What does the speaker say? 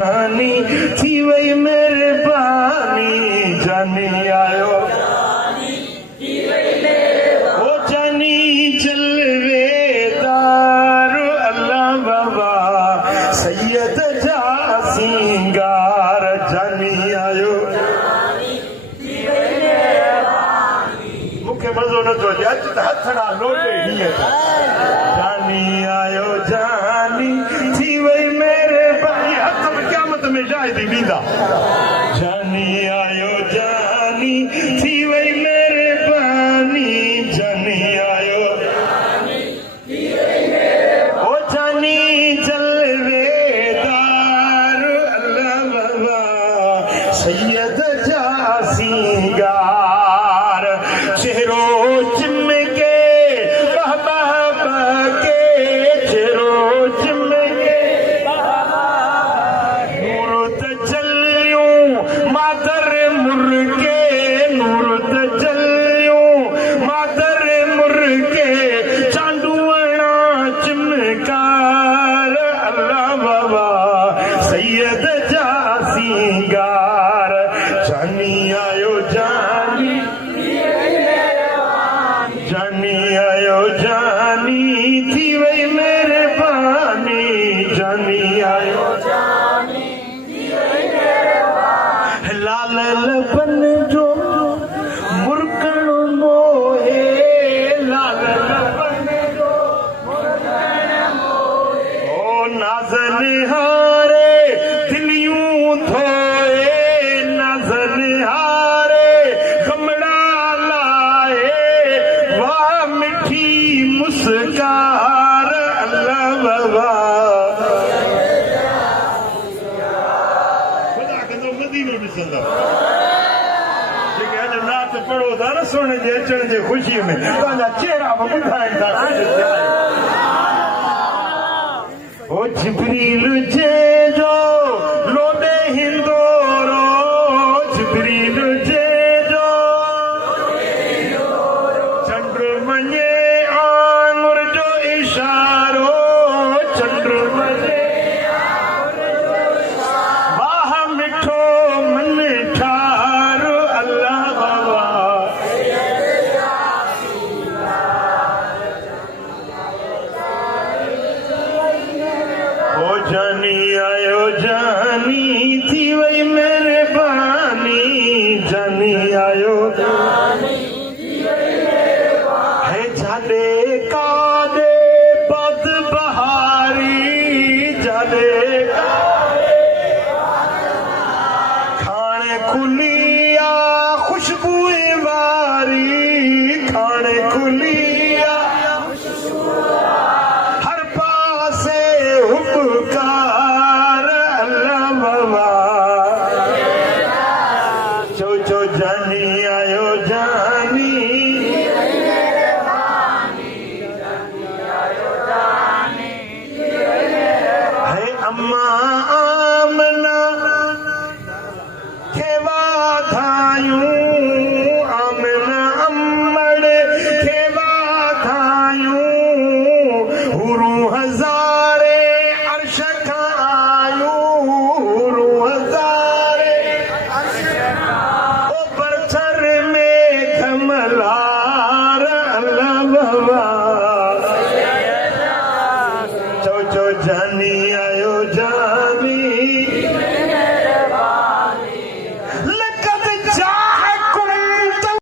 जानी थी वही मेहरबानी जानी आयो ओ जानी जलवेदार अल्लाह बाबा सैयद जा सिंगार जानी आयो मुखे मज़ो न थो अचे अच त हथड़ा लोटे हीअं जानी आयो जानी थी वही मेहरबानी हथ में क़यामत में शायदि ॾींदा जानी आयो जानी थी वही मेहरबानी जानी आयो ओ जानी जलवेदार अल्लाह बाबा सैयद जा सिंगार चेहरो चिमके बाबा के चेहरो चिमके नूर तजल्लियूं मादर मुर्गे नूर तजल्लियूं मादर मुर्गे चांदूअणा चिमकार अल्लाह बाबा सैयद जा सिंगार जानी आयो जानी जानी आयो जानी थी वही मेहरबानी जानी आयो लाल लबन जो मुर्कण मोहे लाल लबन जो ओ नाज़न हारे दिलियूं धोए नाज़न हारे कमड़ा लाए वाह मिठी मुस्कार अल्लाह बाबा खुदा कंदो मदीनो ॾिसंदो जेके अॼु नात पढ़ो था न सोने जे अचण जे ख़ुशी में तव्हांजा चेहरा बि ॿुधाइनि था ओ जिब्रील जे जो लोॾे हिंदोरो जिब्रील जे जो चंड मञे आंगुर जो इशारो चंड मञे वाह मिठो मन ठार अल्लाह बाबा ओ जानी आयो जानी थी वही